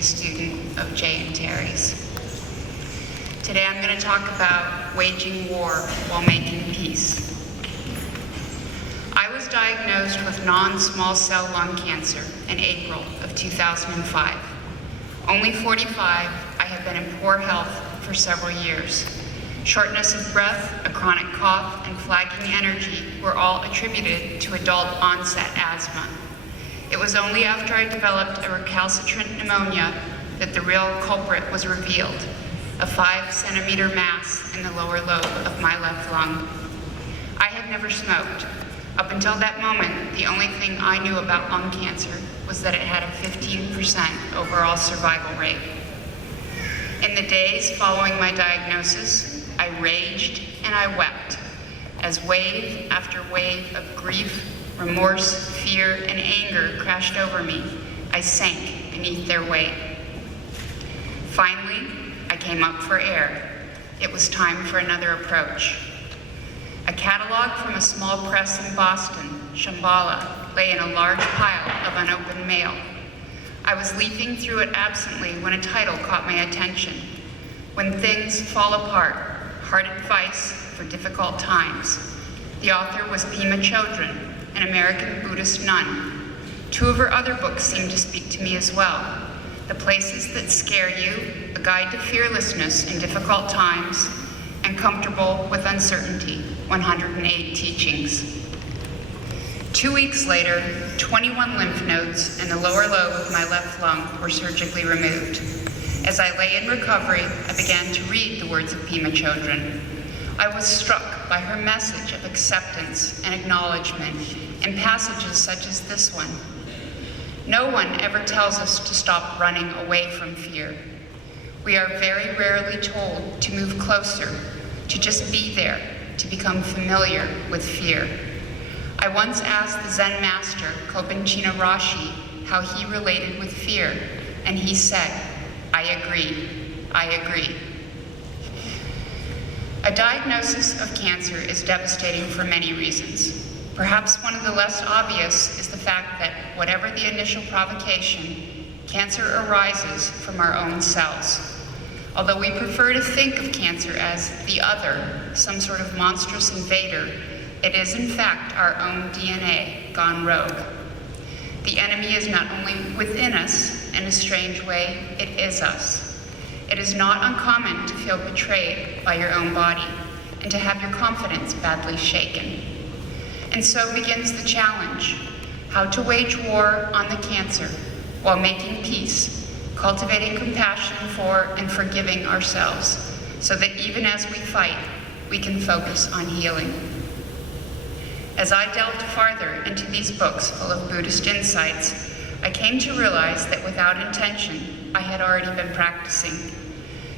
a student of Jay and Terry's. Today I'm going to talk about waging war while making peace. I was diagnosed with non-small cell lung cancer in April of 2005. Only 45, I have been in poor health for several years. Shortness of breath, a chronic cough, and flagging energy were all attributed to adult onset asthma. It was only after I developed a recalcitrant pneumonia that the real culprit was revealed, a 5-centimeter mass in the lower lobe of my left lung. I had never smoked. Up until that moment, the only thing I knew about lung cancer was that it had a 15% overall survival rate. In the days following my diagnosis, I raged and I wept as wave after wave of grief, remorse, fear, and anger crashed over me. I sank beneath their weight. Finally, I came up for air. It was time for another approach. A catalog from a small press in Boston, Shambhala, lay in a large pile of unopened mail. I was leafing through it absently when a title caught my attention. When Things Fall Apart, Hard Advice for Difficult Times. The author was Pema Chodron, an American Buddhist nun. Two of her other books seemed to speak to me as well. The Places That Scare You, A Guide to Fearlessness in Difficult Times, and Comfortable with Uncertainty, 108 Teachings. 2 weeks later, 21 lymph nodes in the lower lobe of my left lung were surgically removed. As I lay in recovery, I began to read the words of Pema Chodron. I was struck by her message of acceptance and acknowledgement in passages such as this one. No one ever tells us to stop running away from fear. We are very rarely told to move closer, to just be there, to become familiar with fear. I once asked the Zen master, Kopanchina Rashi, how he related with fear, and he said, I agree. A diagnosis of cancer is devastating for many reasons. Perhaps one of the less obvious is the fact that whatever the initial provocation, cancer arises from our own cells. Although we prefer to think of cancer as the other, some sort of monstrous invader, it is in fact our own DNA gone rogue. The enemy is not only within us, in a strange way, it is us. It is not uncommon to feel betrayed by your own body and to have your confidence badly shaken. And so begins the challenge, how to wage war on the cancer while making peace, cultivating compassion for and forgiving ourselves, so that even as we fight, we can focus on healing. As I delved farther into these books full of Buddhist insights, I came to realize that without intention, I had already been practicing.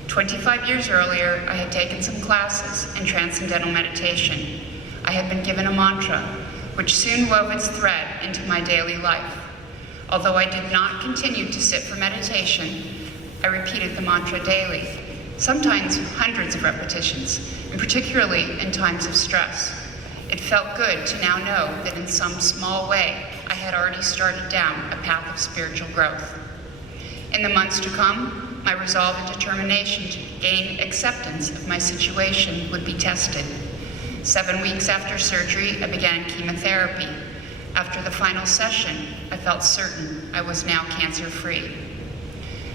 25 years earlier, I had taken some classes in transcendental meditation. I had been given a mantra, which soon wove its thread into my daily life. Although I did not continue to sit for meditation, I repeated the mantra daily, sometimes hundreds of repetitions, and particularly in times of stress. It felt good to now know that in some small way, I had already started down a path of spiritual growth. In the months to come, my resolve and determination to gain acceptance of my situation would be tested. 7 weeks after surgery, I began chemotherapy. After the final session, I felt certain I was now cancer-free.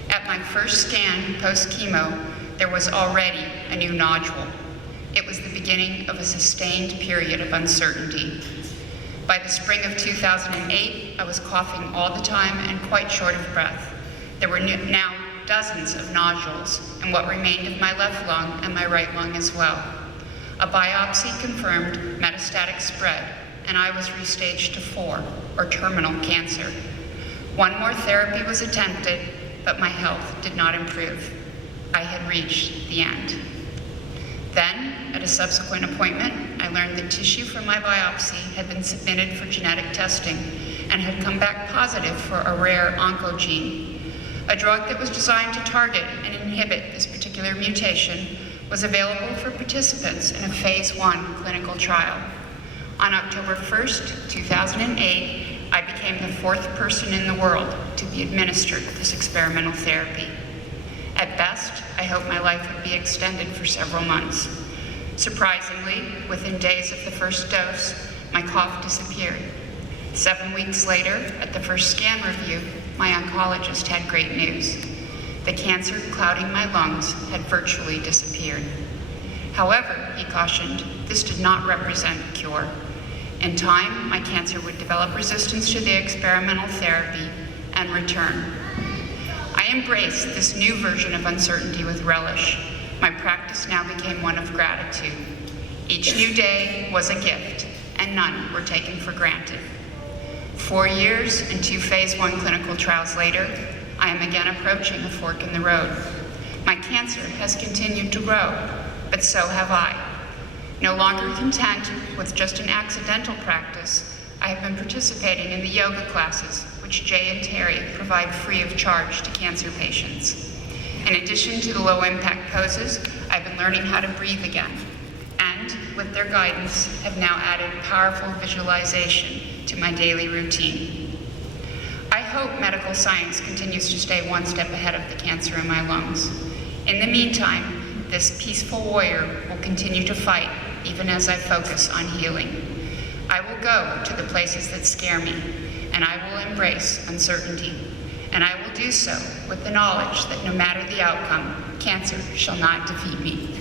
At my first scan post-chemo, there was already a new nodule. It was the beginning of a sustained period of uncertainty. By the spring of 2008, I was coughing all the time and quite short of breath. There were now dozens of nodules in what remained of my left lung and my right lung as well. A biopsy confirmed metastatic spread, and I was restaged to 4, or terminal cancer. One more therapy was attempted, but my health did not improve. I had reached the end. Then, at a subsequent appointment, I learned that tissue from my biopsy had been submitted for genetic testing and had come back positive for a rare oncogene. A drug that was designed to target and inhibit this particular mutation was available for participants in a phase 1 clinical trial. On October 1st, 2008, I became the 4th person in the world to be administered this experimental therapy. At best, I hope my life would be extended for several months. Surprisingly, within days of the first dose, my cough disappeared. 7 weeks later, at the first scan review, my oncologist had great news. The cancer clouding my lungs had virtually disappeared. However, he cautioned, this did not represent a cure. In time, my cancer would develop resistance to the experimental therapy and return. I embraced this new version of uncertainty with relish. My practice now became one of gratitude. Each new day was a gift, and none were taken for granted. 4 years and 2 phase 1 clinical trials later, I am again approaching a fork in the road. My cancer has continued to grow, but so have I. No longer content with just an accidental practice, I have been participating in the yoga classes, which Jay and Terry provide free of charge to cancer patients. In addition to the low-impact poses, I've been learning how to breathe again, and with their guidance, have now added powerful visualization to my daily routine. I hope medical science continues to stay one step ahead of the cancer in my lungs. In the meantime, this peaceful warrior will continue to fight even as I focus on healing. I will go to the places that scare me, and I will embrace uncertainty. And I will do so with the knowledge that no matter the outcome, cancer shall not defeat me.